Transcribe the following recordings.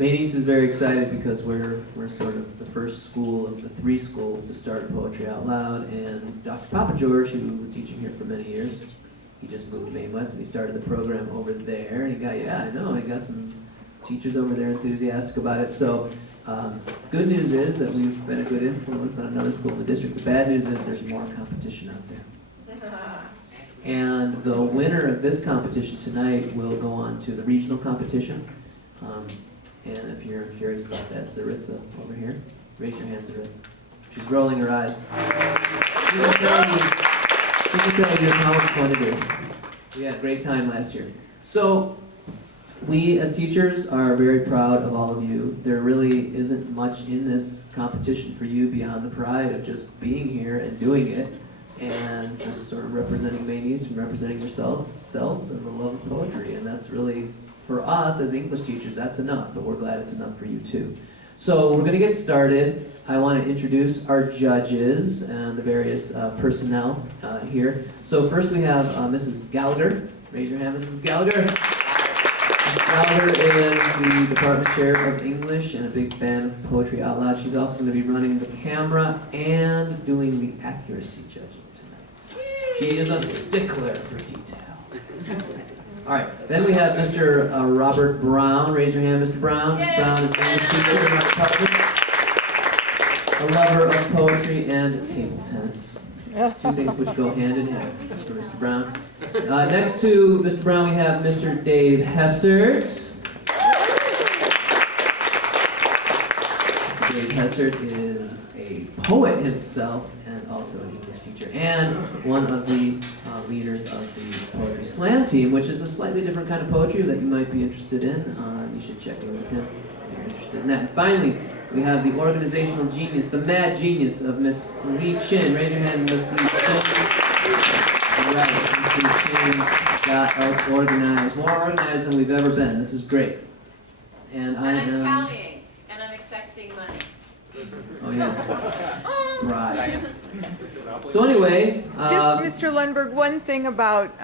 Maynice is very excited because we're sort of the first school of the 3 schools to start Poetry Out Loud, and Dr. Papa George, who was teaching here for many years, he just moved to Maine West and he started the program over there, and he got some teachers over there enthusiastic about it. So good news is that we've been a good influence on another school in the district. The bad news is there's more competition out there. And the winner of this competition tonight will go on to the regional competition. And if you're curious about that, Zaritza over here. Raise your hand, Zaritza. She's rolling her eyes. She can tell you how much fun it is. We had a great time last year. So we as teachers are very proud of all of you. There really isn't much in this competition for you beyond the pride of just being here and doing it, and just sort of representing Maine East and representing yourselves and the love of poetry. And that's really, for us as English teachers, that's enough, but we're glad it's enough for you too. So we're going to get started. I want to introduce our judges and the various personnel here. So first we have Mrs. Gallagher. Raise your hand, Mrs. Gallagher. Mrs. Gallagher is the department chair of English and a big fan of Poetry Out Loud. She's also going to be running the camera and doing the accuracy judging tonight. She is a stickler for detail. All right, then we have Mr. Robert Brown. Raise your hand, Mr. Brown. Mr. Brown is the English teacher in our department. A lover of poetry and table tennis. 2 things which go hand in hand for Mr. Brown. Next to Mr. Brown, we have Mr. Dave Hessert. Dave Hessert is a poet himself and also an English teacher and one of the leaders of the Poetry Slam team, which is a slightly different kind of poetry that you might be interested in. You should check in with him if you're interested in that. And finally, we have the organizational genius, the mad genius of Miss Lee Chin. Raise your hand, Miss Lee Chin. All right, Miss Lee Chin got us organized, more organized than we've ever been. This is great. And I'm tallying, and I'm accepting money. Oh yeah. Right. So anyway, just Mr. Lundberg, one thing about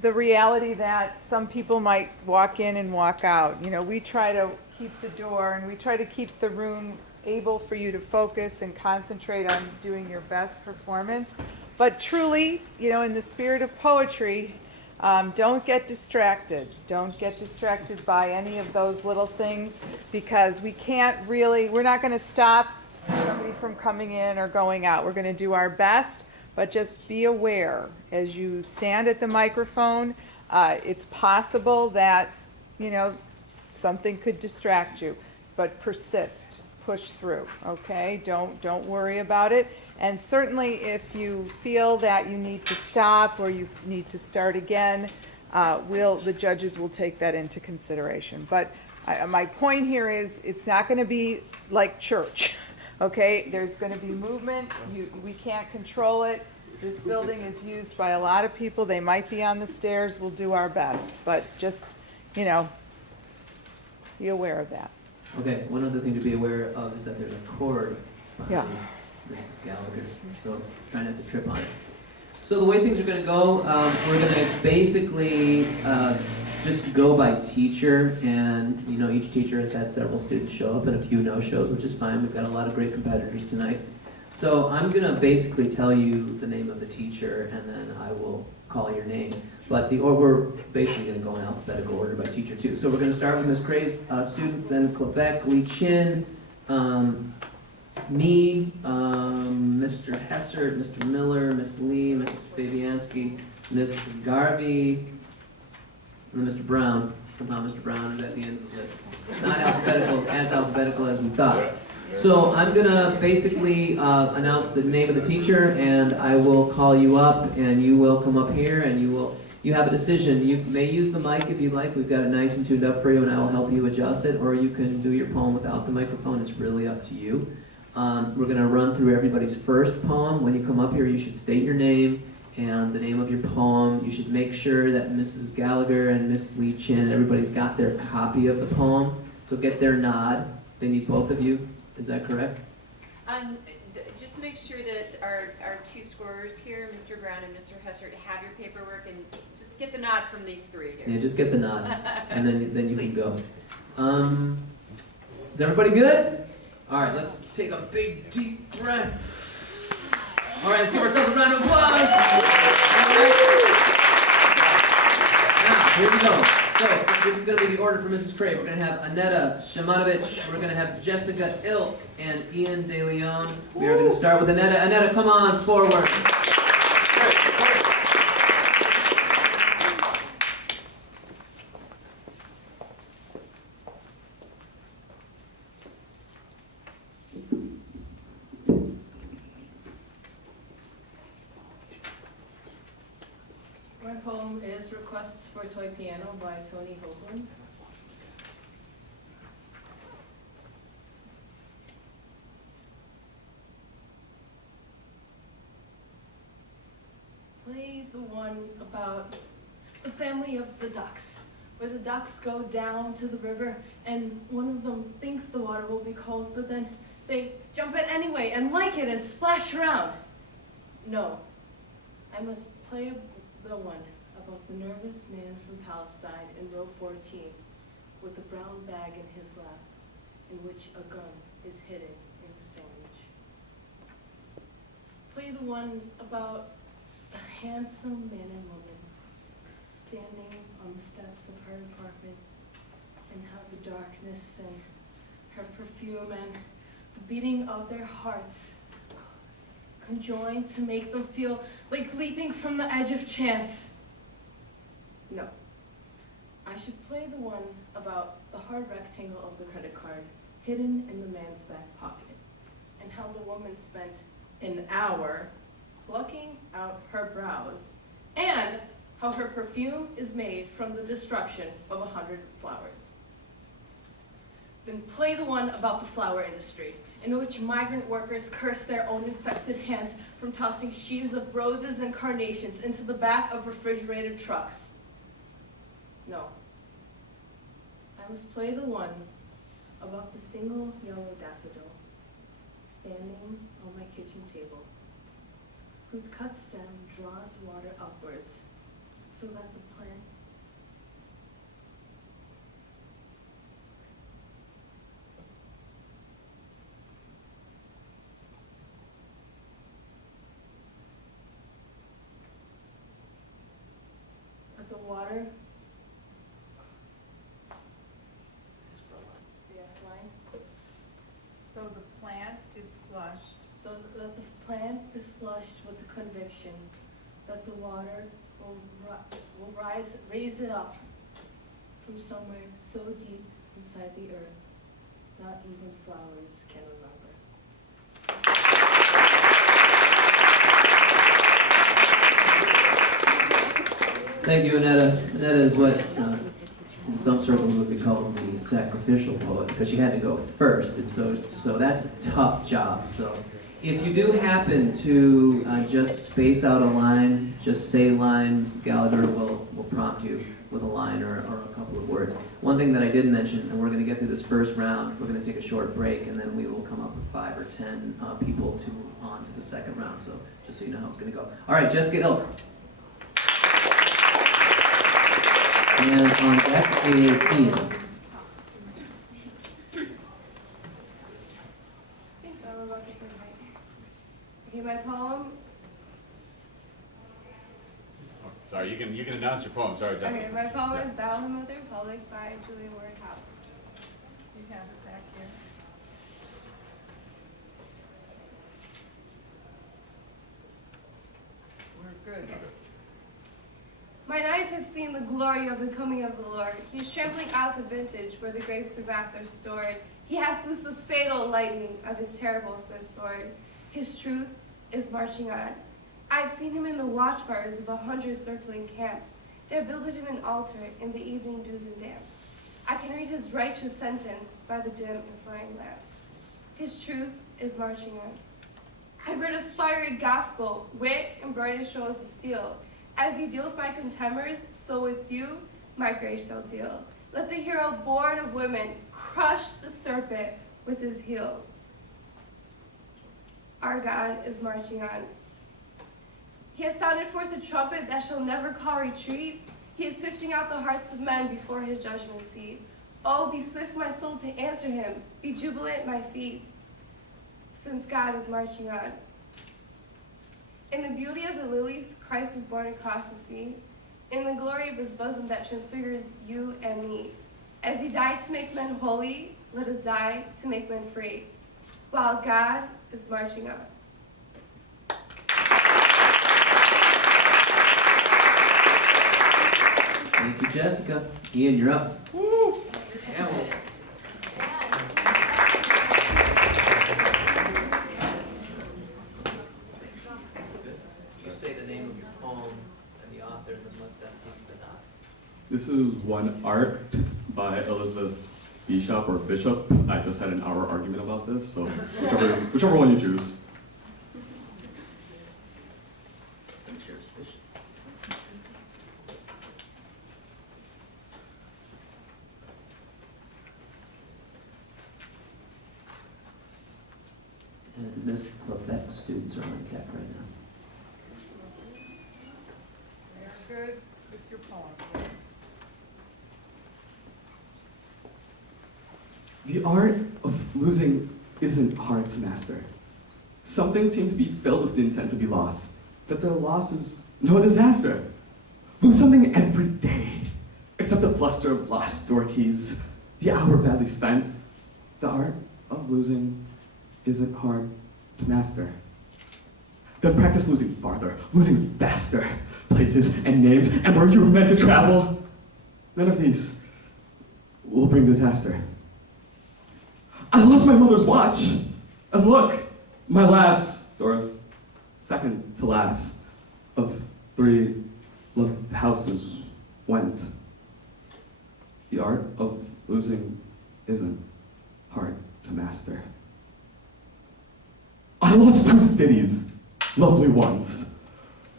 the reality that some people might walk in and walk out. You know, we try to keep the door and we try to keep the room able for you to focus and concentrate on doing your best performance. But truly, you know, in the spirit of poetry, don't get distracted. Don't get distracted by any of those little things, because we're not going to stop somebody from coming in or going out. We're going to do our best, but just be aware as you stand at the microphone. It's possible that, you know, something could distract you, but persist, push through, okay? Don't worry about it. And certainly if you feel that you need to stop or you need to start again, the judges will take that into consideration. But my point here is it's not going to be like church, okay? There's going to be movement. We can't control it. This building is used by a lot of people. They might be on the stairs. We'll do our best, but just, you know, be aware of that. okay, one other thing to be aware of is that there's a cord behind Yeah. Mrs. Gallagher, so try not to trip on it. So the way things are going to go, we're going to basically just go by teacher, and you know, each teacher has had several students show up and a few no-shows, which is fine. We've got a lot of great competitors tonight. So I'm going to basically tell you the name of the teacher, and then I will call your name. But we're basically going to go in alphabetical order by teacher too. So we're going to start with Ms. Cray's students, then Quebec, Lee Chin, me, Mr. Hessert, Mr. Miller, Ms. Lee, Ms. Fabianski, Ms. Garvey, and then Mr. Brown. Somehow Mr. Brown is at the end of the list. Not as alphabetical as we thought. So I'm going to basically announce the name of the teacher, and I will call you up, and you will come up here, and you have a decision. You may use the mic if you like. We've got it nice and tuned up for you, and I will help you adjust it, or you can do your poem without the microphone. It's really up to you. We're going to run through everybody's first poem. When you come up here, you should state your name and the name of your poem. You should make sure that Mrs. Gallagher and Miss Lee Chin, everybody's got their copy of the poem. So get their nod. They need both of you. Is that correct? Just make sure that our 2 scorers here, Mr. Brown and Mr. Hessert, have your paperwork, and just get the nod from these 3 here. Yeah, just get the nod, and then you can go. Is everybody good? All right, let's take a big, deep breath. All right, let's give ourselves a round of applause. All right. Now, here we go. So, this is going to be the order for Mrs. Craig. We're going to have Aneta Shamanovich, we're going to have Jessica Ilk, and Ian De Leon. We are going to start with Aneta. Aneta, come on forward. My poem is Requests for a Toy Piano by Tony Hoagland. Play the one about the family of the ducks, where the ducks go down to the river and one of them thinks the water will be cold, but then they jump in anyway and like it and splash around. No, I must play the one about the nervous man from Palestine in row 14 with a brown bag in his lap in which a gun is hidden in the sandwich. Play the one about a handsome man and woman standing on the steps of her apartment and how the darkness and her perfume and the beating of their hearts conjoin to make them feel like leaping from the edge of chance. No. I should play the one about the hard rectangle of the credit card hidden in the man's back pocket and how the woman spent an hour plucking out her brows and how her perfume is made from the destruction of 100 flowers. Then play the one about the flower industry, in which migrant workers curse their own infected hands from tossing sheaves of roses and carnations into the back of refrigerated trucks. No. I must play the one about the single yellow daffodil standing on my kitchen table, whose cut stem draws water upwards so that the plant the water. Yeah, line. So the plant is flushed. So that the plant is flushed with the conviction that the water will raise it up from somewhere so deep inside the earth, not even flowers can remember. Thank you, Aneta. Aneta is what in some circles would be called the sacrificial poet, because she had to go first, and so that's a tough job. So if you do happen to just space out a line, just say line, Mrs. Gallagher will prompt you with a line or a couple of words. One thing that I did mention, and we're going to get through this first round, we're going to take a short break, and then we will come up with 5 or 10 people to move on to the second round, so just so you know how it's going to go. All right, Jessica Ilk. And on deck is Ian. Thanks, I'm about to say hi. Okay, my poem. Sorry, you can announce your poem. Sorry, Jessica. Okay, my poem is Battle Hymn of the Republic by Julia Ward Howe. You have it back here. We're good. Mine eyes have seen the glory of the coming of the Lord. He is trampling out the vintage where the grapes of wrath are stored. He hath loosed the fatal lightning of his terrible sword. His truth is marching on. I have seen him in the watchfires of 100 circling camps. They have builded him an altar in the evening dews and damps. I can read his righteous sentence by the dim and flaring lamps. His truth is marching on. I read a fiery gospel, wit and brightest shows of steel. As you deal with my contemners, so with you my grace shall deal. Let the hero born of women crush the serpent with his heel. Our God is marching on. He has sounded forth a trumpet that shall never call retreat. He is sifting out the hearts of men before his judgment seat. Oh, be swift, my soul, to answer him. Be jubilant, my feet, since God is marching on. In the beauty of the lilies, Christ was born across the sea. In the glory of his bosom that transfigures you and me. As he died to make men holy, let us die to make men free, while God is marching on. Thank you, Jessica. Ian, you're up. Woo! Yeah, well, you say the name of your poem and the author, and let them take the nod. This is one art by Elizabeth Bishop or Bishop. I just had an hour argument about this, so whichever one you choose. I'm sure it's vicious. And Miss Quebec students are on deck right now. You're good with your poem. The art of losing isn't hard to master. Some things seem to be filled with the intent to be lost, but the loss is no disaster. Lose something every day, except the fluster of lost door keys, the hour badly spent. The art of losing isn't hard to master. Then practice losing farther, losing faster, places and names and where you were meant to travel. None of these will bring disaster. I lost my mother's watch, and look, my last, or second to last, of 3 loved houses went. The art of losing isn't hard to master. I lost 2 cities, lovely ones,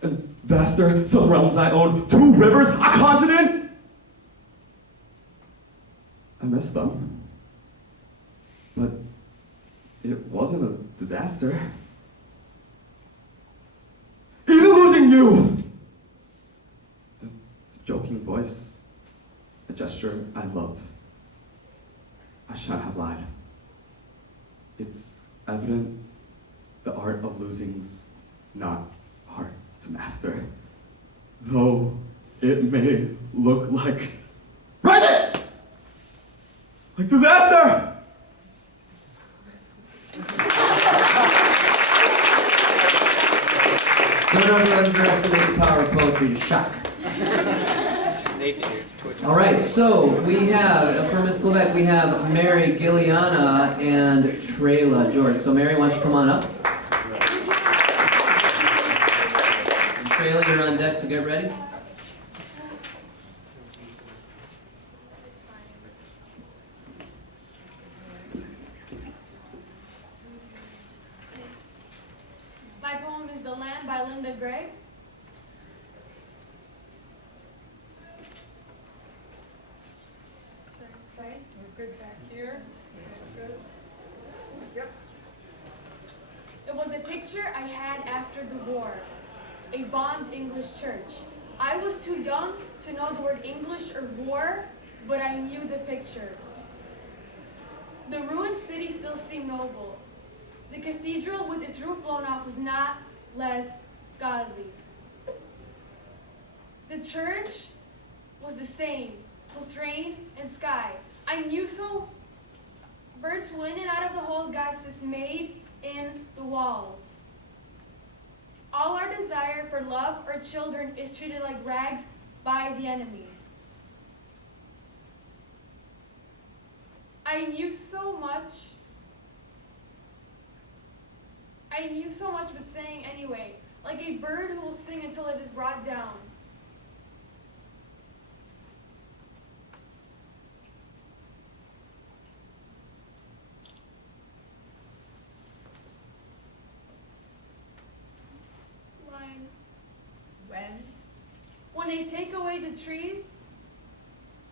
and vaster, some realms I own, 2 rivers, a continent. I miss them. But it wasn't a disaster. Even losing you! A joking voice, a gesture I love. I shan't have lied. It's evident the art of losing's not hard to master. Though it may look like, write it! Like disaster! Don't ever underestimate the power of poetry to shock. All right, so we have, for Miss Quebec, we have Mary, Gilliana, and Trayla George. So Mary, why don't you come on up? And Trayla, you're on deck, so get ready. My poem is The Lamb by Linda Gregg. Sorry, we're good back here. That's good. Yep. It was a picture I had after the war, a bombed English church. I was too young to know the word English or war, but I knew the picture. The ruined city still seemed noble. The cathedral with its roof blown off was not less godly. The church was the same, plus rain and sky. I knew so. Birds flew in and out of the holes God's fist made in the walls. All our desire for love or children is treated like rags by the enemy. I knew so much, but saying anyway, like a bird who will sing until it is brought down. Line. When they take away the trees,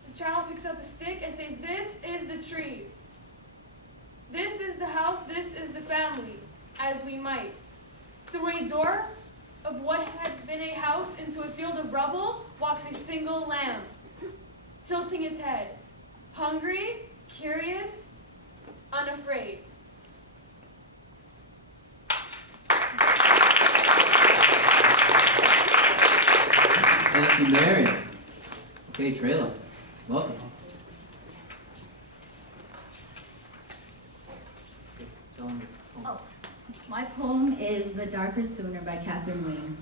the child picks up a stick and says, "This is the tree. This is the house, this is the family," as we might. Through a door of what had been a house into a field of rubble walks a single lamb, tilting its head, Hungry, curious, unafraid. Thank you, Mary. Okay, Trayla, welcome. Tell them your poem. My poem is The Darker Sooner by Catherine Wayne.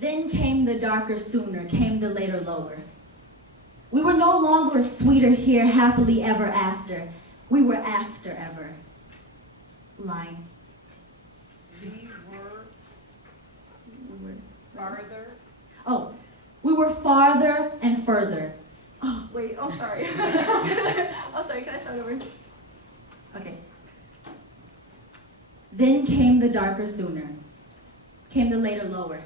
Then came the darker sooner, came the later lower. We were no longer a sweeter here, happily ever after. We were after ever. Line. We were farther. Oh, we were farther and further. Oh, wait, oh, sorry. Oh, sorry, can I start over? Okay. Then came the darker sooner, came the later lower.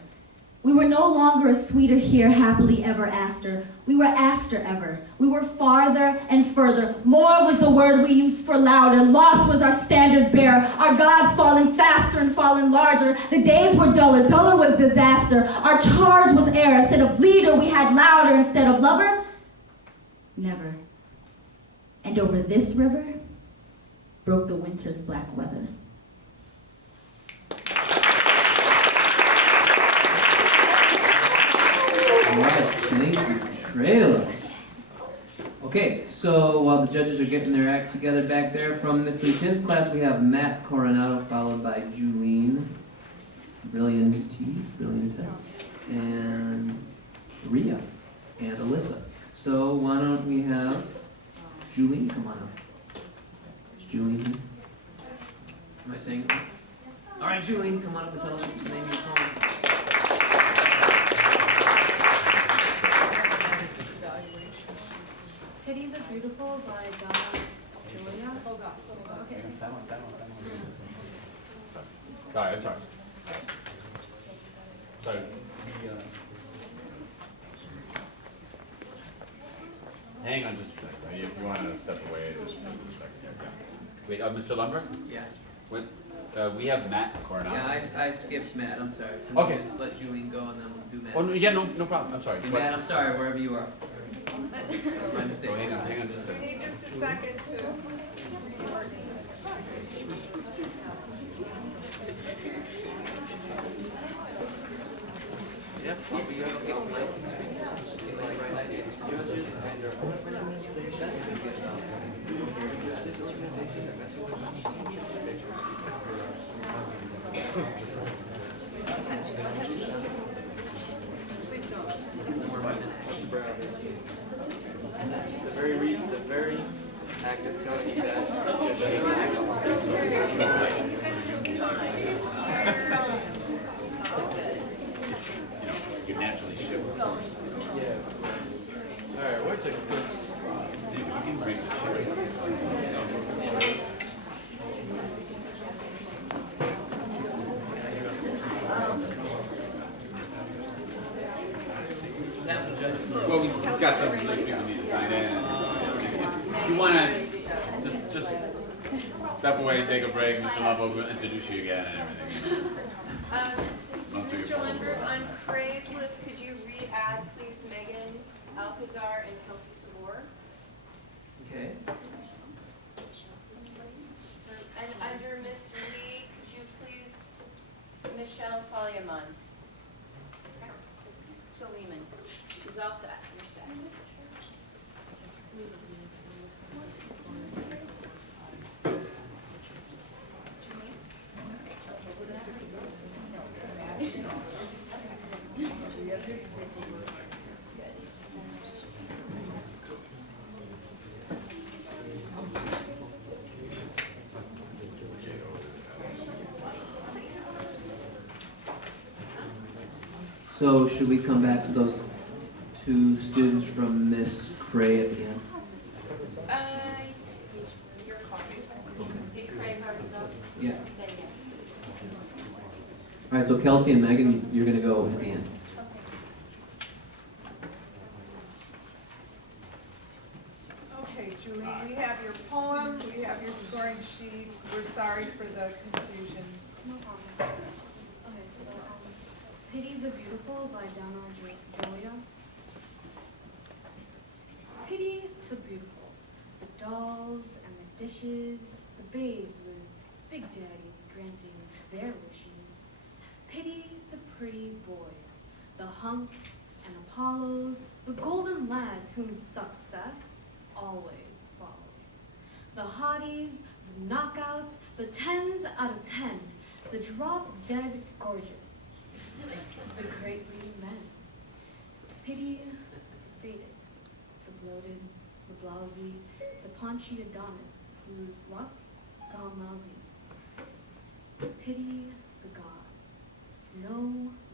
We were no longer a sweeter here, happily ever after. We were after ever. We were farther and further. More was the word we used for louder. Lost was our standard bearer. Our gods falling faster and falling larger. The days were duller. Duller was disaster. Our charge was air. Instead of leader, we had louder. Instead of lover, never. And over this river broke the winter's black weather. All right, thank you, Trayla. Okay, so while the judges are getting their act together back there, from Miss Luchin's class, we have Matt Coronado, followed by Julene Brilliantess, and Rhea, and Alyssa. So why don't we have Julene come on up? Is Julene here? Am I saying it right? All right, Julene, come on up and tell us what the name of your poem. Pity the Beautiful by Donna Julia. Hold on. Okay. Sorry, I'm sorry. Sorry. Hang on just a second. If you want to step away, just a second here. Wait, Mr. Lumber? Yes. What? We have Matt Coronado. Yeah, I skipped Matt, I'm sorry. Can Okay. we just let Julene go and then we'll do Matt? Oh, no, yeah, no problem. I'm sorry. Hey, Matt, I'm sorry, wherever you are. My mistake. Oh, hang on just a We second. need just a second to reorganize. Yes, I'll be okay with Mike. See you later, right? The very act of telling you that. You naturally shift. Yeah. All right, where's a good spot? You can bring Well, we've got some people need to sign in. If you wanna, just step away, take a break, Mr. Love will introduce you again and everything. Mr. Lindbergh, on praise list, could you re-add, please, Megan Alcazar and Kelsey Sabor? Okay. And under Miss Lee, could you please, Michelle Soliman? Soliman, she's all set, you're set. So should we come back to those two students from Miss Cray at the end? Your call. Okay. Did Craig already vote? Yeah. Then yes, please. All right, so Kelsey and Megan, you're gonna go at the end. Okay, Julie, we have your poem, we have your scoring sheet. We're sorry for the confusions. No problem. Okay, so Pity the Beautiful by Donna Julia. Pity the beautiful, the dolls and the dishes, the babes with big daddies granting their wishes. Pity the pretty boys, the hunks and Apollos, the golden lads whom success always follows. The hotties, the knockouts, the 10s out of 10, the drop-dead gorgeous, the greatly men. Pity the faded, the bloated, the blousy, the paunchy Adonis, whose luck's gone lousy. Pity the gods, no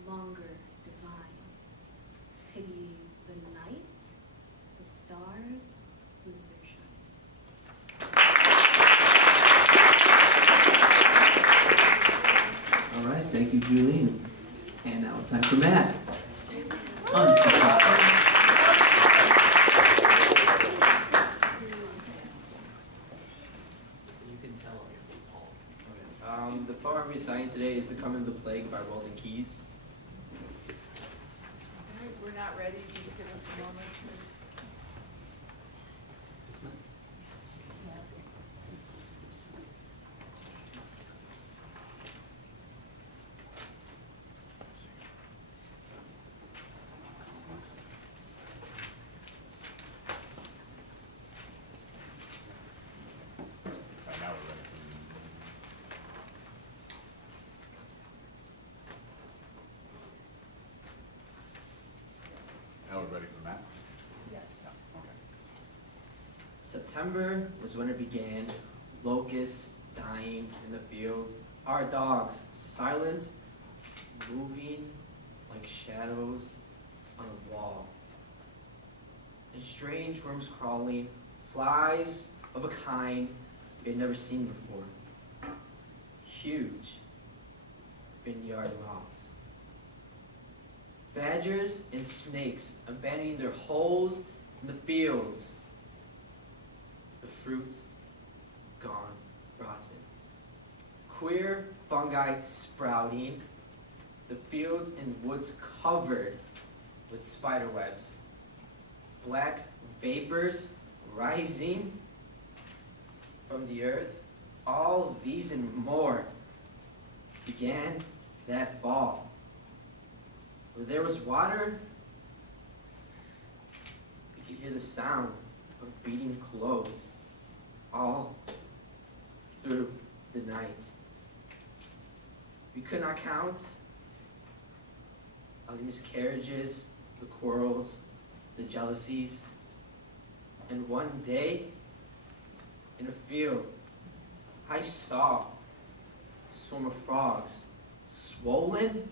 longer divine. Pity the night, the stars lose their shine. All right, thank you, Julie. And now it's time for Matt. On to the topic. The poem I'm reciting today is The Coming of the Plague by Walden Keyes. We're not ready, just give us a moment, please. Now we're ready for Matt? Yeah. Okay. September was when it began, locusts dying in the fields, our dogs silent, moving like shadows on a wall, and strange worms crawling, flies of a kind we had never seen before, huge vineyard moths. Badgers and snakes abandoning their holes in the fields. The fruit gone rotten. Queer fungi sprouting. The fields and woods covered with spider webs. Black vapors rising from the earth. All these and more began that fall. Where there was water, we could hear the sound of beating clothes all through the night. We could not count all the miscarriages, the quarrels, the jealousies. And one day, in a field, I saw a swarm of frogs, swollen,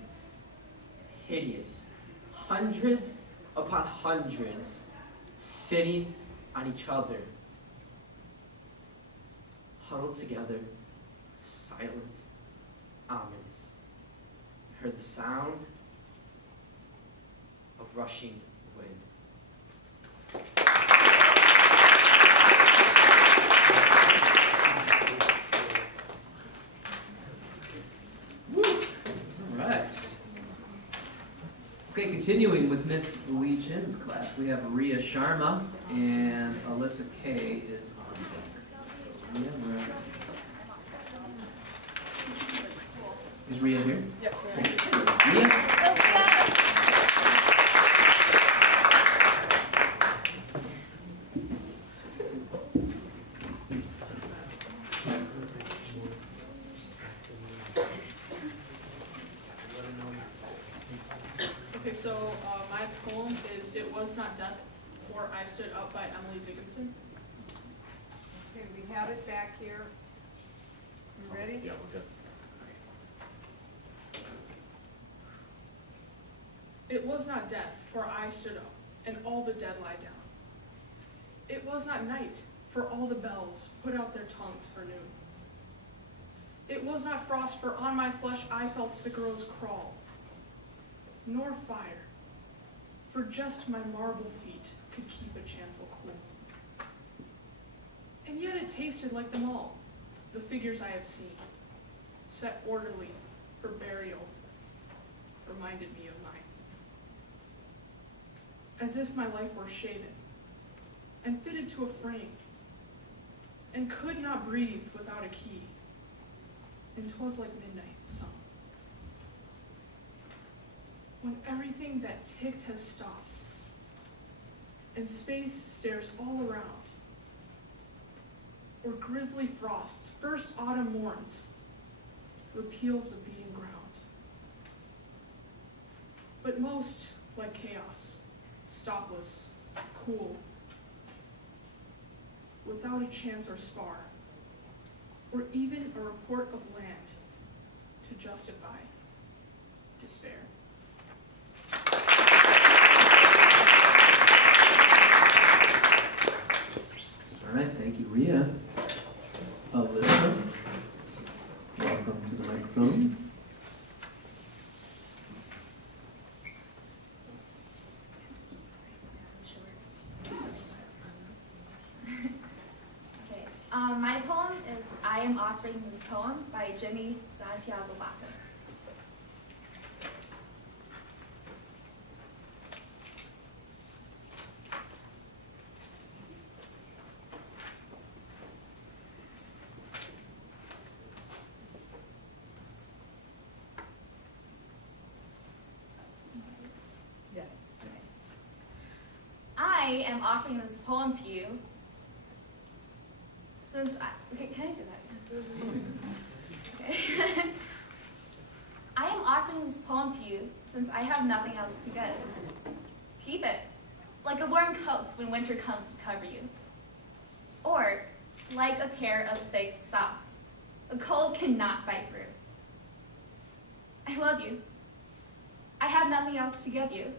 hideous, hundreds upon hundreds, sitting on each other, huddled together, silent, ominous. I heard the sound of rushing wind. All right. Okay, continuing with Miss Lee Chin's class, we have Rhea Sharma and Alyssa Kay is on deck. Rhea, where are you? Is Rhea here? Yep. Rhea? Okay, so my poem is It Was Not Death, For I Stood Up by Emily Dickinson. Okay, we have it back here. You ready? Yeah, we're good. It was not death, for I stood up, and all the dead lie down. It was not night, for all the bells put out their tongues for noon. It was not frost, for on my flesh I felt sickerose crawl. Nor fire, for just my marble feet could keep a chancel cool. And yet it tasted like them all, the figures I have seen. set orderly for burial reminded me of mine. As if my life were shaven and fitted to a frame, and could not breathe without a key, and 'twas like midnight sung. When everything that ticked has stopped, and space stares all around, or grisly frosts, first autumn morns, repealed the beating ground. But most like chaos, stopless, cool, without a chance or spar, or even a report of land to justify despair. All right, thank you, Rhea. Alyssa, welcome to the microphone. Okay, my poem is I Am Offering This Poem by Jimmy Santiago Baca. Yes. I am offering this poem to you since okay, can I do that? Okay. I am offering this poem to you since I have nothing else to give. Keep it, like a warm coat when winter comes to cover you. Or like a pair of thick socks the cold cannot bite through. I love you. I have nothing else to give you.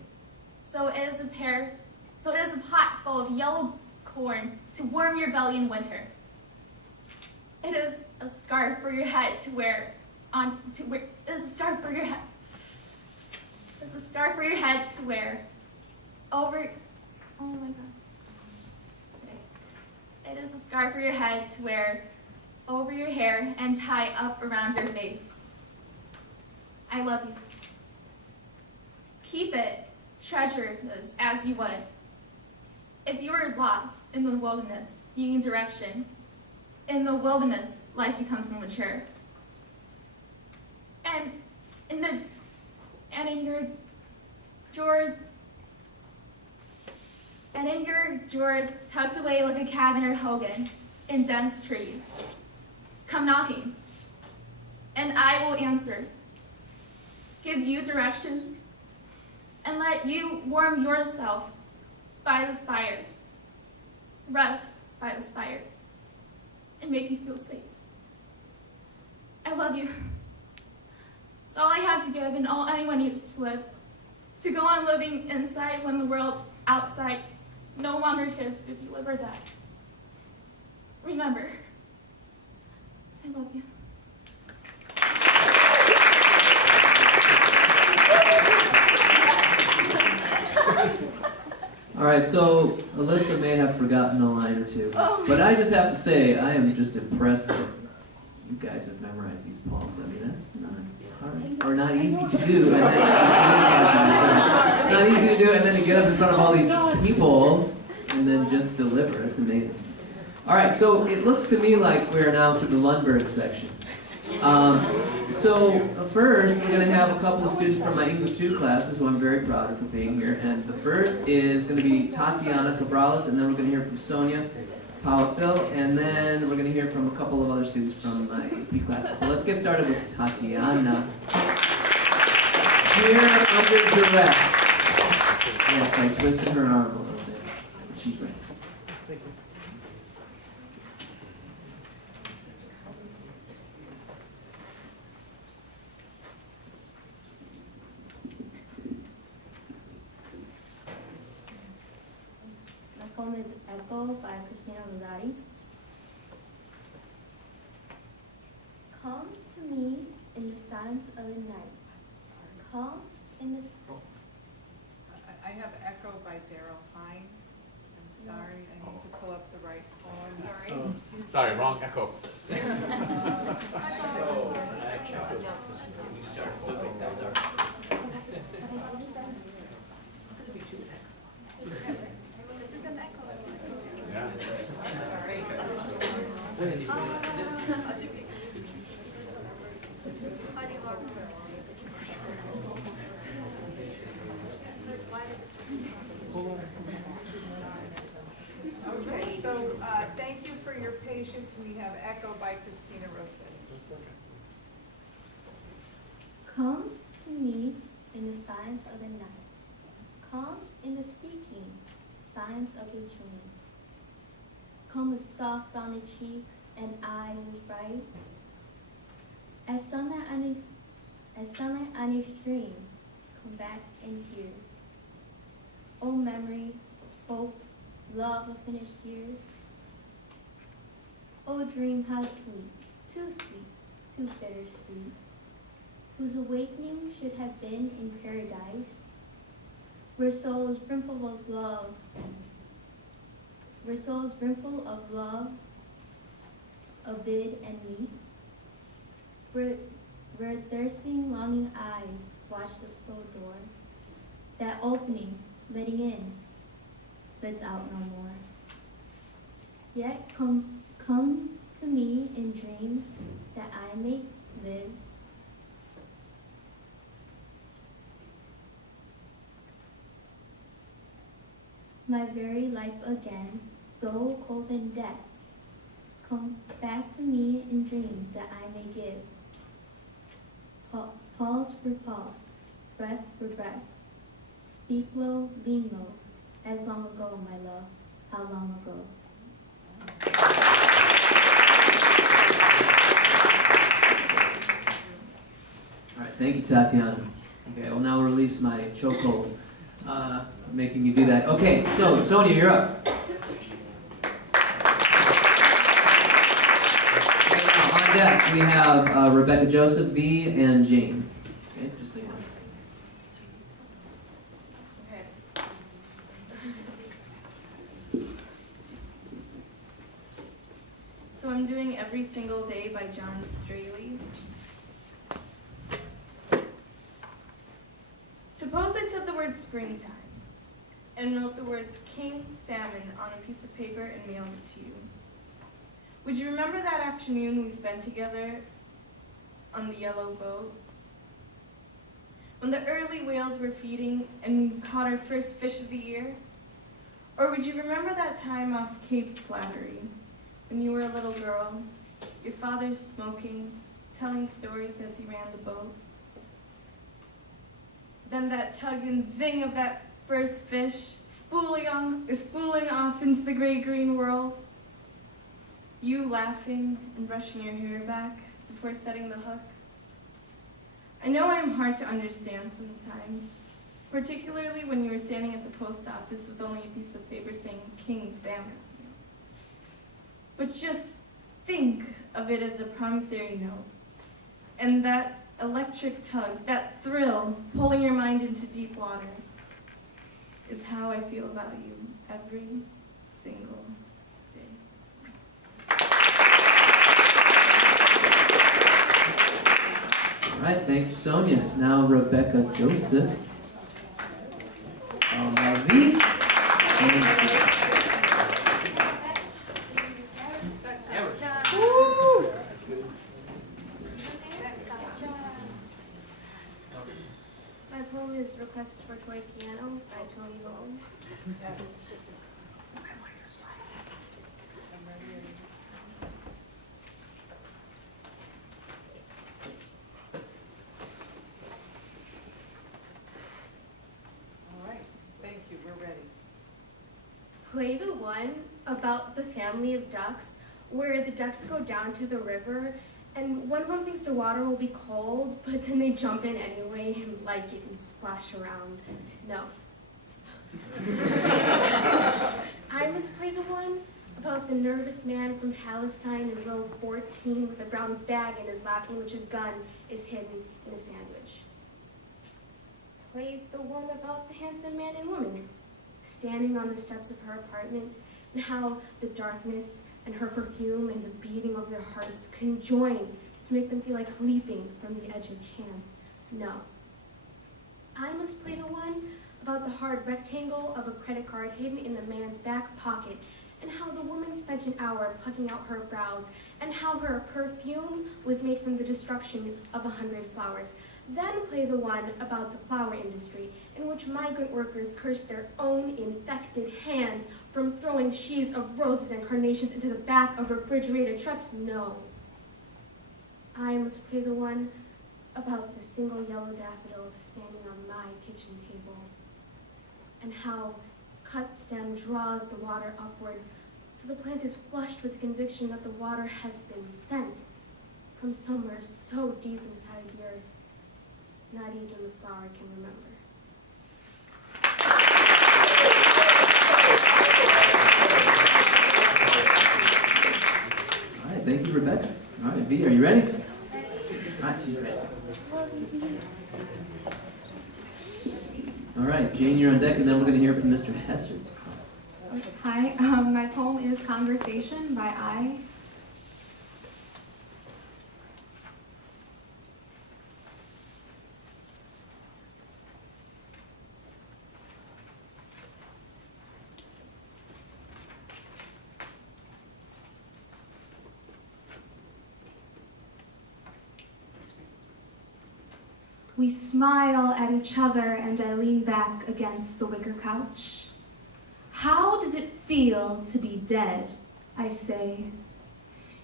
So it is a pot full of yellow corn to warm your belly in winter. It is a scarf for your head to wear it is a scarf for your head. It's a scarf for your head to wear over oh my god. Okay. It is a scarf for your head to wear over your hair and tie up around your face. I love you. Keep it, treasure this as you would. If you are lost in the wilderness, you need direction. In the wilderness, life becomes more mature. And in your drawer, tucked away like a cabin or hogan in dense trees, come knocking, and I will answer. Give you directions, and let you warm yourself by this fire. Rest by this fire, and make you feel safe. I love you. It's all I have to give and all anyone needs to live. To go on living inside when the world outside no longer cares if you live or die. Remember, I love you. All right, so Alyssa may have forgotten a line or two, but I just have to say I am just impressed that you guys have memorized these poems. I mean, that's not hard or not easy to do. And then, it's not easy to do, and then to get up in front of all these people and then just deliver. It's amazing. All right, so it looks to me like we're now to the Lundberg section. So first, we're going to have a couple of students from my English 2 classes who I'm very proud of for being here. And the first is going to be Tatiana Cabrales, and then we're going to hear from Sonia Palafil, and then we're going to hear from a couple of other students from my AP classes. So let's get started with Tatiana. Here under duress. Yes, I twisted her arm a little bit, but she's right. My poem is Echo by Christina Rosati. Come to me in the silence of the night. Come in the I have Echo by Daryl Hine. I'm sorry, I need to pull up the right poem. Sorry, wrong echo. we have Echo by Christina Rossetti. Come to me in the silence of the night. Come in the speaking silence of your dream. Come with soft rounded cheeks and eyes as bright as sunlight on your stream. Come back in tears. Oh memory, hope, love of finished years. Oh dream, how sweet, too bittersweet, whose awakening should have been in paradise, where souls brimful of love, abid and meet, where thirsting, longing eyes watch the slow door, that opening, letting in, lets out no more. Yet come to me in dreams that I may live. My very life again, though cold in death, come back to me in dreams that I may give. Pulse for pulse, breath for breath, speak low, lean low, as long ago, my love, how long ago. All right, thank you, Tatiana. Okay, I will now release my chokehold, making you do that. Okay, so Sonia, you're up. Okay, now on deck we have Rebecca Joseph, V, and Jane. Okay, just so you know. So I'm doing Every Single Day by John Straley. Suppose I said the word springtime and wrote the words king salmon on a piece of paper and mailed it to you. Would you remember that afternoon we spent together on the yellow boat? When the early whales were feeding and we caught our first fish of the year? Or would you remember that time off Cape Flattery when you were a little girl, your father smoking, telling stories as he ran the boat? Then that tug and zing of that first fish, spooling off into the gray-green world. You laughing and brushing your hair back before setting the hook. I know I'm hard to understand sometimes, particularly when you were standing at the post office with only a piece of paper saying King Salmon. But just think of it as a promissory note. And that electric tug, that thrill pulling your mind into deep water, is how I feel about you every single day. All right, thank you, Sonia. It's now Rebecca Joseph. V. My poem is Request for Toy Piano by Tony Long. All right, thank you, we're ready. Play the one about the family of ducks where the ducks go down to the river and one of them thinks the water will be cold, but then they jump in anyway and like it and splash around. No. I must play the one about the nervous man from Palestine in row 14 with a brown bag in his lap in which a gun is hidden in a sandwich. Play the one about the handsome man and woman standing on the steps of her apartment and how the darkness and her perfume and the beating of their hearts conjoin to make them feel like leaping from the edge of chance. No. I must play the one about the hard rectangle of a credit card hidden in the man's back pocket and how the woman spent an hour plucking out her brows and how her perfume was made from the destruction of 100 flowers. Then play the one about the flower industry in which migrant workers curse their own infected hands from throwing sheaves of roses and carnations into the back of refrigerated trucks? No. I must play the one about the single yellow daffodil standing on my kitchen table, and how its cut stem draws the water upward, so the plant is flushed with the conviction that the water has been sent from somewhere so deep inside the earth, not even the flower can remember. All right, thank you, Rebecca. All right, V, are you ready? All right, she's ready. All right, Jane, you're on deck, and then we're going to hear from Mr. Hesser's class. Hi, my poem is Conversation by I. We smile at each other and I lean back against the wicker couch. How does it feel to be dead? I say.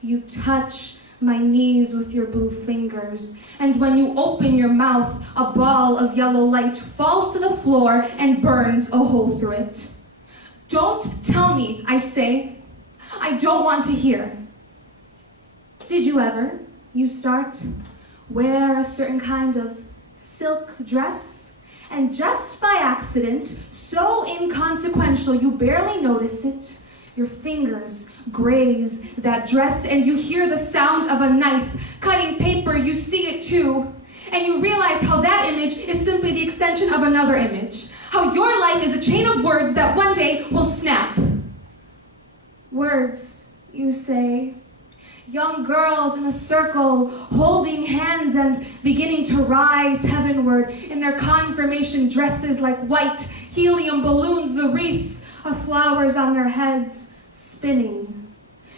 You touch my knees with your blue fingers, and when you open your mouth, a ball of yellow light falls to the floor and burns a hole through it. Don't tell me, I say. I don't want to hear. Did you ever, you start, wear a certain kind of silk dress, and just by accident, so inconsequential you barely notice it, your fingers graze that dress and you hear the sound of a knife cutting paper, you see it too, and you realize how that image is simply the extension of another image, how your life is a chain of words that one day will snap. Words, you say. Young girls in a circle, holding hands and beginning to rise heavenward in their confirmation dresses like white helium balloons, the wreaths of flowers on their heads, spinning.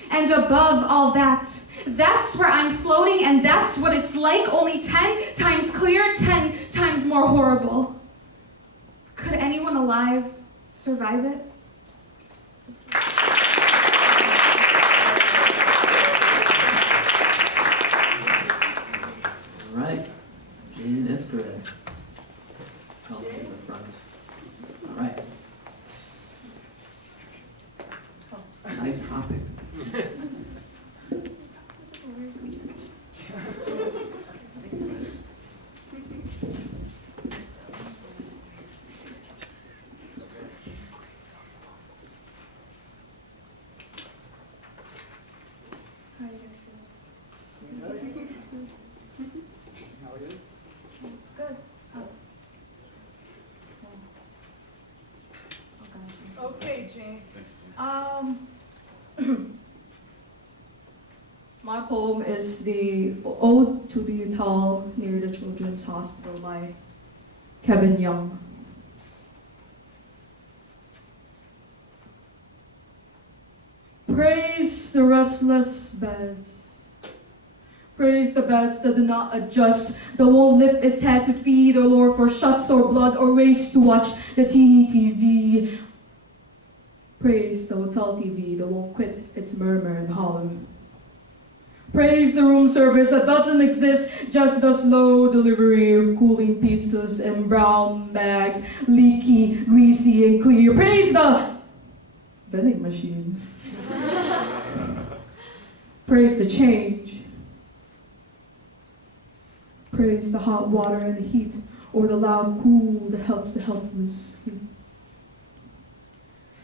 And above all that, that's where I'm floating, and that's what it's like, only 10 times clearer, 10 times more horrible. Could anyone alive survive it? All right, Jane Escarez. Come to the front. All right. Nice hopping. Good. Okay, Jane. My poem is the Ode to the Tall Near the Children's Hospital by Kevin Young. Praise the restless beds. Praise the beds that do not adjust, that won't lift its head to feed or lure for shots or blood or race to watch the teeny TV. Praise the hotel TV that won't quit its murmur and holler. Praise the room service that doesn't exist, just the slow delivery of cooling pizzas in brown bags, leaky, greasy, and clear. Praise the vending machine. Praise the change. Praise the hot water and the heat, or the loud cool that helps the helpless sleep.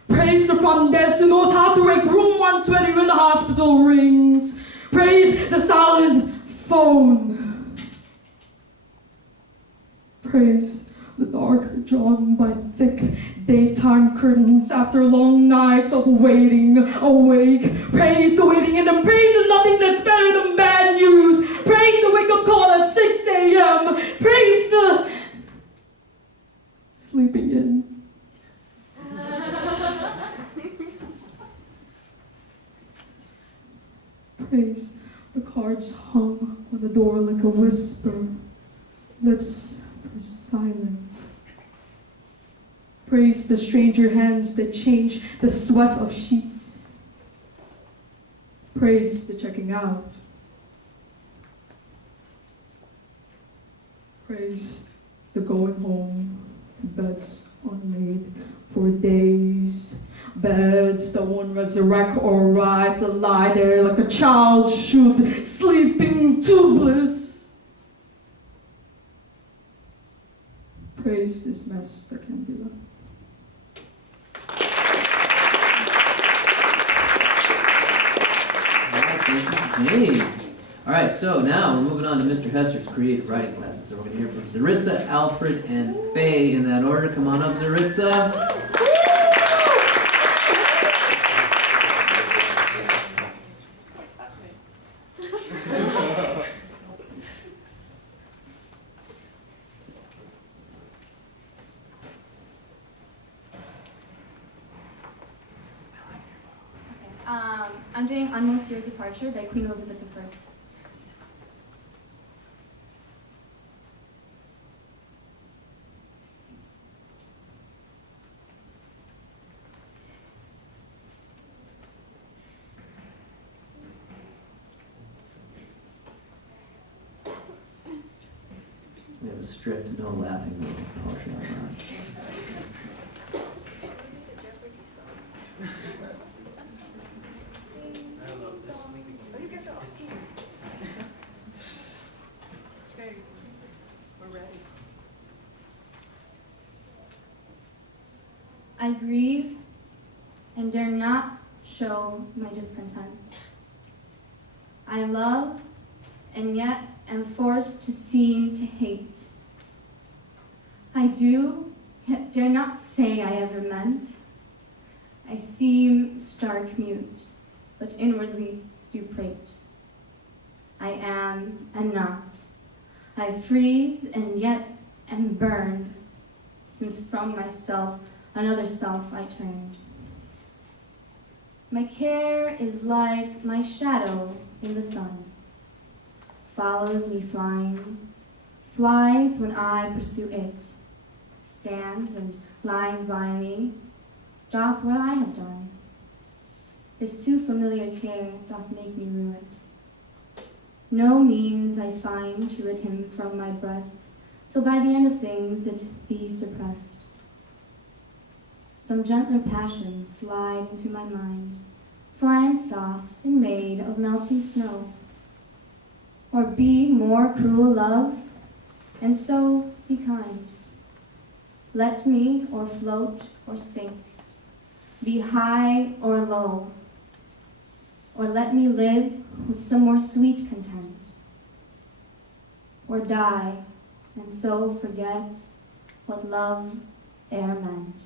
Praise the front desk who knows how to wake room 120 when the hospital rings. Praise the silent phone. Praise the dark drawn by thick daytime curtains after long nights of waiting awake. Praise the waiting and then praise the nothing that's better than bad news. Praise the wake-up call at 6 a.m. Praise the sleeping in. Praise the cards hung on the door like a whisper. Lips are silent. Praise the stranger hands that change the sweat of sheets. Praise the checking out. Praise the going home. Beds unmade for days. Beds that won't resurrect or rise, that lie there like a child should, sleeping tubeless. Praise this mess that can be left. Jane. All right, so now we're moving on to Mr. Hesser's creative writing classes. So we're going to hear from Zaritza, Alfred, and Faye in that order. Come on up, Zaritza. I'm doing On Monsieur's Departure by Queen Elizabeth I. We have a strict no laughing rule in poetry out loud. Okay, we're ready. I grieve and dare not show my discontent. I love and yet am forced to seem to hate. I do, yet dare not say I ever meant. I seem stark mute, but inwardly do prate. I am and not. I freeze and yet am burned, since from myself another self I turned. My care is like my shadow in the sun, follows me flying, flies when I pursue it, stands and lies by me, doth what I have done. This too familiar care doth make me rue it. No means I find to rid him from my breast, so by the end of things it be suppressed. Some gentler passions slide into my mind, for I am soft and made of melting snow. Or be more cruel love, and so be kind. Let me or float or sink, be high or low, or let me live with some more sweet content, or die and so forget what love e'er meant.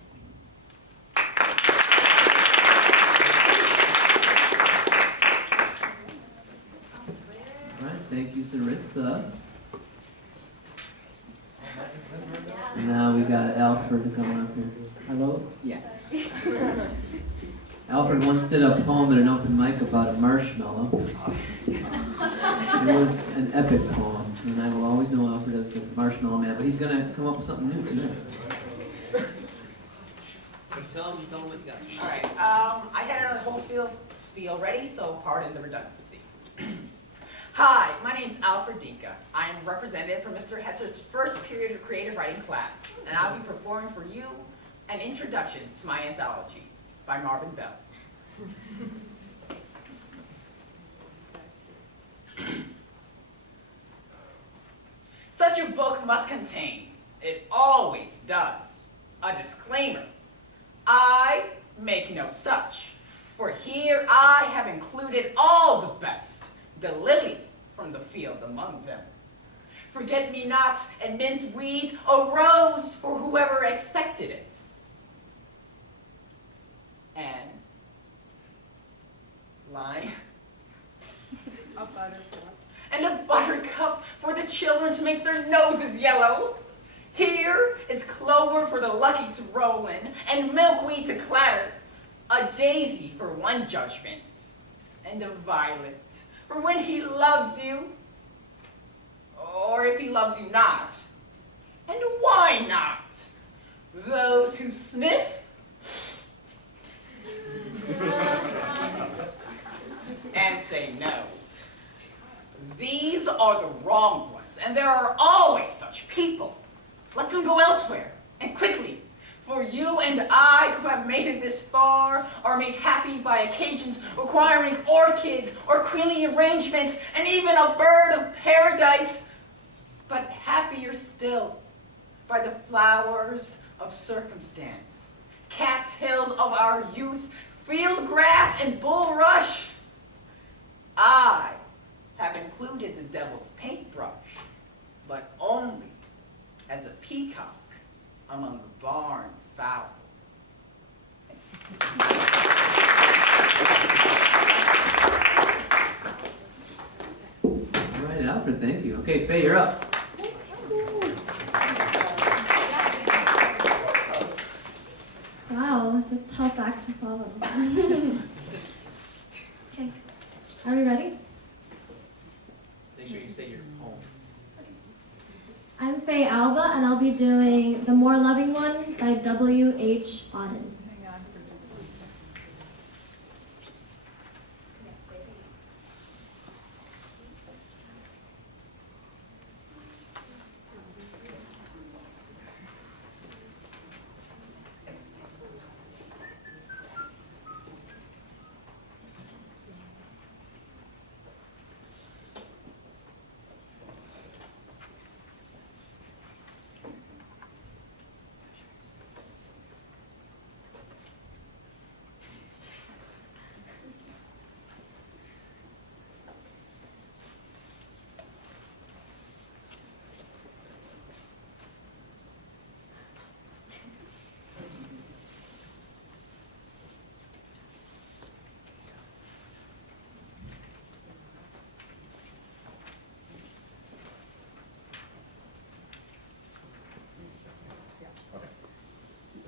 All right, thank you, Zaritza. And now we got Alfred to come up here. Hello? Yeah. Alfred once did a poem at an open mic about a marshmallow. It was an epic poem, and I will always know Alfred as the Marshmallow Man, but he's going to come up with something new tonight. Tell them what you got. All right, I had a whole spiel ready, so pardon the redundancy. Hi, my name's Alfred Dinka. I am representative for Mr. Hetzer's first period of creative writing class, and I'll be performing for you an introduction to my anthology by Marvin Bell. Such a book must contain, it always does, a disclaimer. I make no such, for here I have included all the best, the lily from the field among them. Forget-me-nots and mint weeds, a rose for whoever expected it. And lime. A buttercup. And a buttercup for the children to make their noses yellow. Here is clover for the lucky to roll in, and milkweed to clatter. A daisy for one judgment, and a violet for when he loves you, or if he loves you not. And why not? those who sniff and say no. These are the wrong ones, and there are always such people. Let them go elsewhere, and quickly. For you and I, who have made it this far, are made happy by occasions requiring orchids or queenly arrangements and even a bird of paradise, but happier still by the flowers of circumstance, cattails of our youth, field grass and bulrush. I have included the devil's paintbrush, but only as a peacock among the barn fowl. All right, Alfred, thank you. Okay, Faye, you're up. Wow, it's a tough act to follow. Okay, are we ready? Make sure you say your poem. I'm Faye Alba, and I'll be doing The More Loving One by W.H. Auden. Hang on for just one second.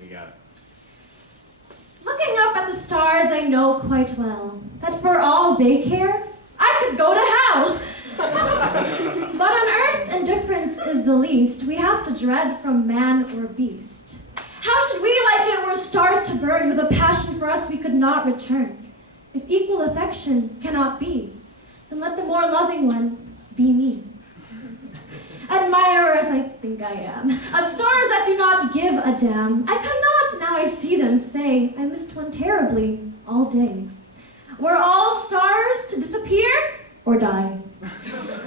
We got it. Looking up at the stars, I know quite well that for all they care, I could go to hell. But on earth, indifference is the least we have to dread from man or beast. How should we like it were stars to burn with a passion for us we could not return? If equal affection cannot be, then let the more loving one be me. Admirer as I think I am, of stars that do not give a damn, I cannot, now I see them, say I missed one terribly all day. Were all stars to disappear or die?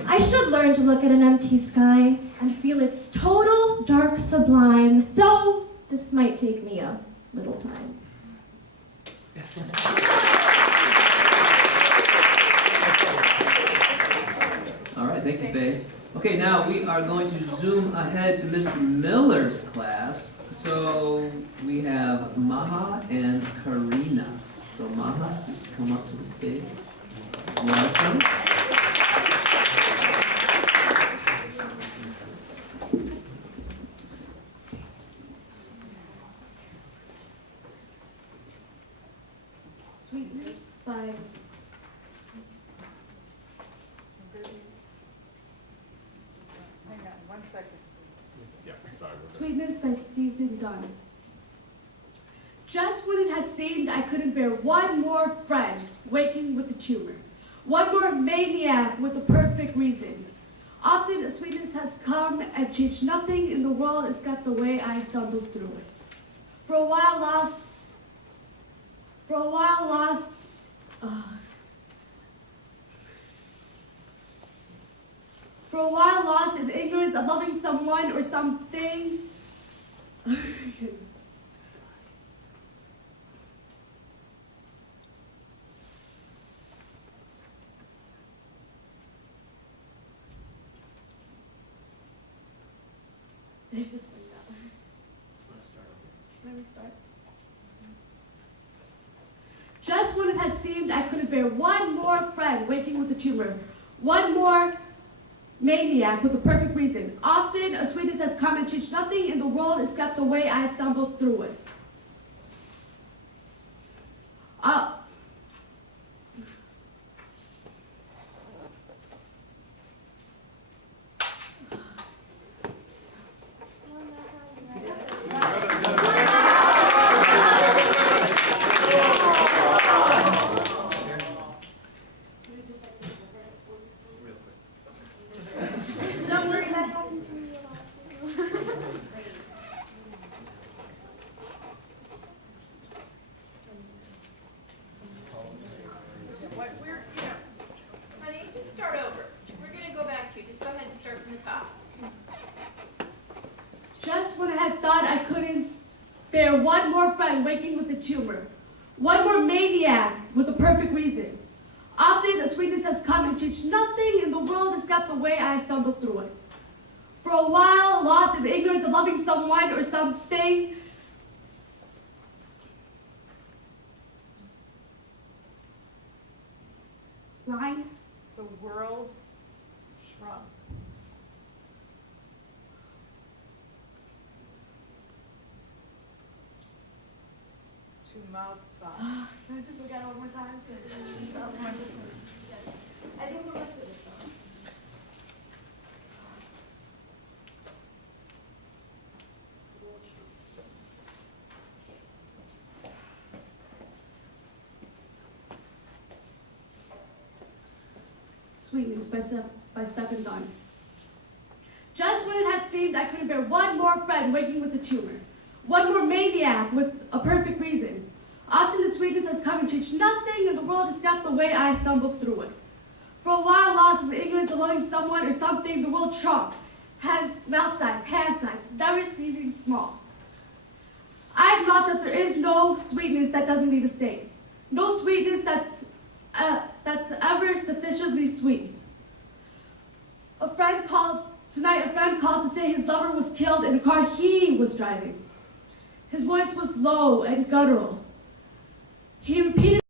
I should learn to look at an empty sky and feel its total dark sublime, though this might take me a little time. All right, thank you, Faye. Okay, now we are going to zoom ahead to Mr. Miller's class. So we have Maha and Karina. So Maha, come up to the stage. Welcome. Sweetness by Hang on, 1 second. Yeah, sorry. Sweetness by Stephen Dunn. Just when it has seemed I couldn't bear one more friend waking with a tumor, one more maniac with a perfect reason. Often a sweetness has come and changed nothing in the world except the way I stumbled through it. For a while lost in the ignorance of loving someone or something. I just went that way. Let me start. Just when it has seemed I couldn't bear one more friend waking with a tumor, one more maniac with a perfect reason. Often a sweetness has come and changed nothing in the world except the way I stumbled through it. Just when I had thought I couldn't bear one more friend waking with a tumor, one more maniac with a perfect reason. Often a sweetness has come and changed nothing in the world except the way I stumbled through it. For a while, lost in the ignorance of loving someone or something, line. The world shrunk. To mouth soft. Can I just look at it one more time? I don't know the rest of it though. Sweetness by Stephen Dunn. Just when it had seemed I couldn't bear one more friend waking with a tumor, one more maniac with a perfect reason. Often the sweetness has come and changed nothing in the world except the way I stumbled through it. For a while lost in the ignorance of loving someone or something, the world shrunk. Mouth size, hand size, never seeming small. I acknowledge that there is no sweetness that doesn't leave a stain. No sweetness that's ever sufficiently sweet. Tonight a friend called to say his lover was killed in a car he was driving. His voice was low and guttural. He repeated